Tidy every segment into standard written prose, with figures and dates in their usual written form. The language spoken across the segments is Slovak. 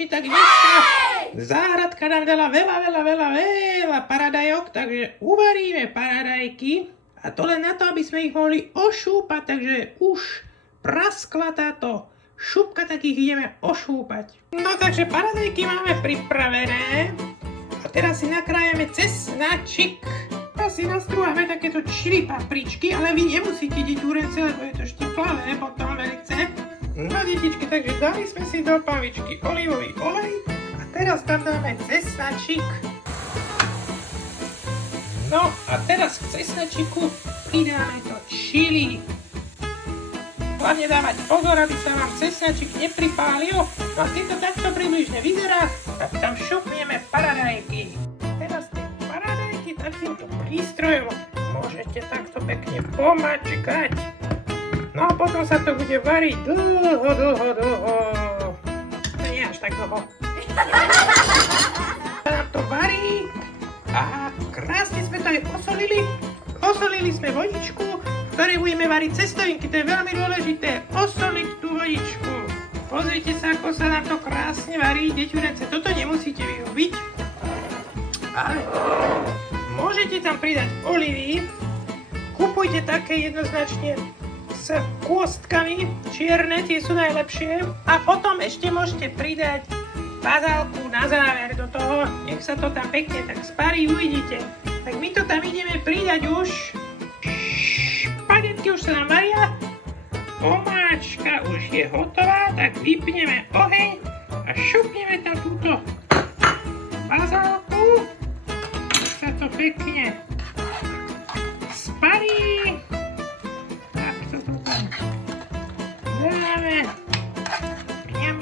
Miloši, tak dneska záhradka nám dala veľa paradajok, takže uvaríme paradajky a to len na to, aby sme ich mohli ošúpať, takže už praskla táto šupka, tak ich ideme ošúpať. No takže paradajky máme pripravené a teraz si nakrájame cesnačik. Asi nastrúhame takéto čili papričky, ale vy nemusíte diťúrence, lebo je to štiplavé potom velice. No detičky, takže dali sme si do pavičky olivový olej a teraz tam dáme cesnačik. No a teraz k cesnačiku pridáme to čili. Hlavne dávať pozor, aby sa vám cesnačik nepripálil. No a keď to takto približne vyzerá, tak tam šupneme paradajky. Teraz tie paradajky takýmto prístrojom môžete takto pekne pomačkať. No a potom sa to bude variť dlho. Nie až tak dlho. Sa nám to varí a krásne sme to aj osolili. Osolili sme vodičku, v ktorej budeme variť cestovinky. To je veľmi dôležité, osoliť tú vodičku. Pozrite sa, ako sa nám to krásne varí. Deťurence, toto nemusíte vyhubiť. Ale môžete tam pridať olivy. Kupujte také jednoznačne s kôstkami čierne, tie sú najlepšie. A potom ešte môžete pridať bazálku na záver do toho. Nech sa to tam pekne tak sparí, uvidíte. Tak my to tam ideme pridať už. Špagetky už sa nám varia. Omáčka už je hotová, tak vypneme oheň a šupneme tam túto bazálku. Sa to pekne sparí. Tak sa to tam dáme. Mňam.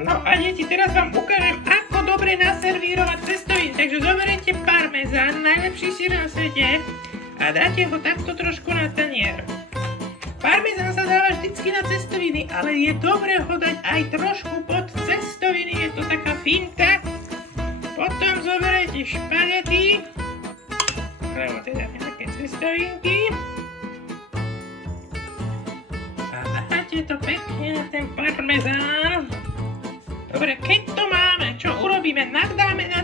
No a deti, teraz vám ukážem, ako dobre naservírovať cestoviny. Takže zoberiete parmezán, najlepší sír na svete, a dáte ho takto trošku na tanier. Parmezán sa dáva vždycky na cestoviny, ale je dobré ho dať aj trošku pod cestoviny, je to taká finta. Potom zoberiete špagety, alebo teda nejaké cestovinky. A dáte to pekne na ten parmezán. Dobre, keď to máme, čo urobíme? Nadáme na